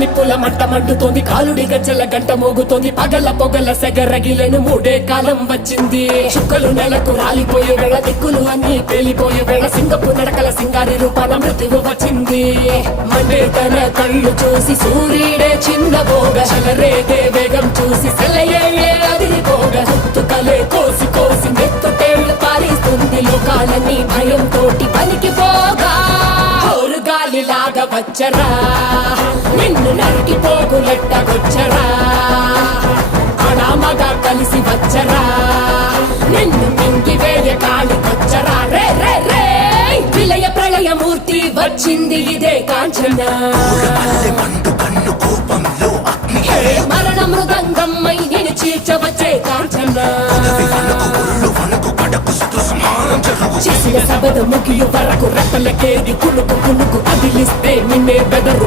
నిప్పుల మంట మండుతోంది, కాలుడి గజ్జల గంట మోగుతోంది, పగల పొగల సెగరగిలను మూడే కాలం వచ్చింది. చుక్కలు నెలకు రాలిపోయే వేళ, దిక్కులు అన్ని పేలిపోయే వేళ, సింగపు నడకల సింగారి రూపాన మృత్యువు వచ్చింది. మండే తన కళ్ళు చూసి సూర్యుడే చిన్నబోగ, చలరేగే వేగం చూసి సెలయేయే అదిరిపోగ, గుర్తుకలే కోసి కోసి నెత్తుటేళ్లు పారిస్తుంది, లోకాలన్నీ భయం తోటి పలికిపోగా. గాలిలాగా వచ్చరా, నిన్ను నరికి పోగులెట్టగొచ్చరా, అనామగా కలిసి వచ్చరా, నిన్ను మింగి వేయ కాలికొచ్చరా. రే రే రే విలయ ప్రళయ మూర్తి వచ్చింది ఇదే కాంచన, మరణ మృదంగమ్మై నేను చీల్చవచ్చే కాంచన. చేసిన సబద ముగియు వరకు రెప్పలకేది కునుకు కునుకు కదిలిస్తే నిన్నే బెదరు